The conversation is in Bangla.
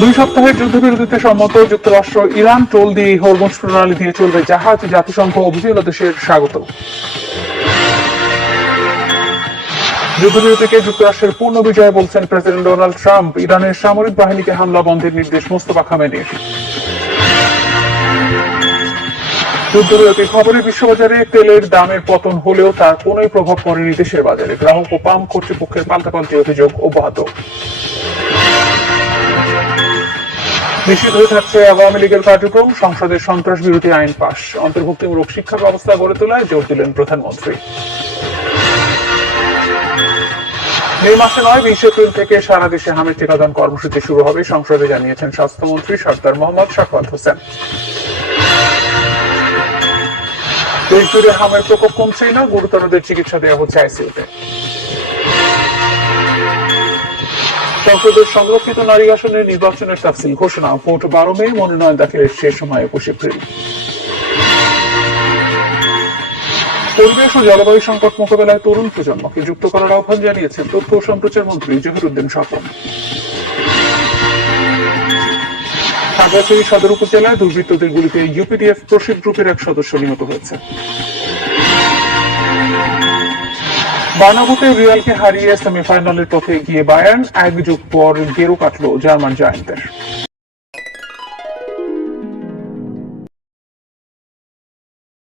দুই সপ্তাহের যুদ্ধবিরতিতে সম্মত যুক্তরাষ্ট্র ইরান টোল দিয়ে হরমুজ প্রণালী দিয়ে চলবে জাহাজ, জাতিসংঘ ও বিভিন্ন দেশের স্বাগত। যুদ্ধবিরতিকে যুক্তরাষ্ট্রের পূর্ণ বিজয় বলছেন প্রেসিডেন্ট ডোনাল্ড ট্রাম্প। ইরানের সামরিক বাহিনীকে হামলা বন্ধের নির্দেশ মোস্তফা খামেনির। যুদ্ধবিরতির খবরে বিশ্ববাজারে তেলের দামের পতন হলেও তার কোনোই প্রভাব পড়েনি দেশের বাজারে। গ্রাহক ও পাম্প কর্তৃপক্ষের পাল্টাপাল্টি অভিযোগ অব্যাহত। নিশ্চিত হয়ে থাকছে আওয়ামী লীগের কার্যক্রম, সংসদের সন্ত্রাস বিরোধী আইন পাশ, অন্তর্ভুক্তিমূলক শিক্ষা ব্যবস্থা গড়ে তোলায় জোর দিলেন প্রধানমন্ত্রী। মে মাসে নয়, 20 এপ্রিল থেকে সারা দেশে হামের টিকাদান কর্মসূচি শুরু হবে, সংসদে জানিয়েছেন স্বাস্থ্যমন্ত্রী সরদার মোহাম্মদ শাখাওয়াত হোসেন। দেশ জুড়ে হামের প্রকোপ কমছেই না, গুরুতরদের চিকিৎসা দেওয়া হচ্ছে আইসিইউতে। সংসদের সংরক্ষিত নারী আসনের নির্বাচনের তাফসিল ঘোষণা, ভোট 12 মে, মনোনয়ন দাখিলের শেষ সময় 21 এপ্রিল। পরিবেশ ও জলবায়ু সংকট মোকাবেলায় তরুণ প্রজন্মকে যুক্ত করার আহ্বান জানিয়েছেন তথ্য ও সম্প্রচার মন্ত্রী জহিরুদ্দিন স্বপন। খাগড়াছড়ি সদর উপজেলায় দুর্বৃত্তদের গুলিতে ইউপিডিএফ প্রশিক গ্রুপের এক সদস্য নিহত হয়েছে। বার্নাবুতে রিয়ালকে হারিয়ে সেমিফাইনালের পথে এগিয়ে বায়ার্ন, 1 যুগ পর গেরো কাটল জার্মান জায়ান্টের।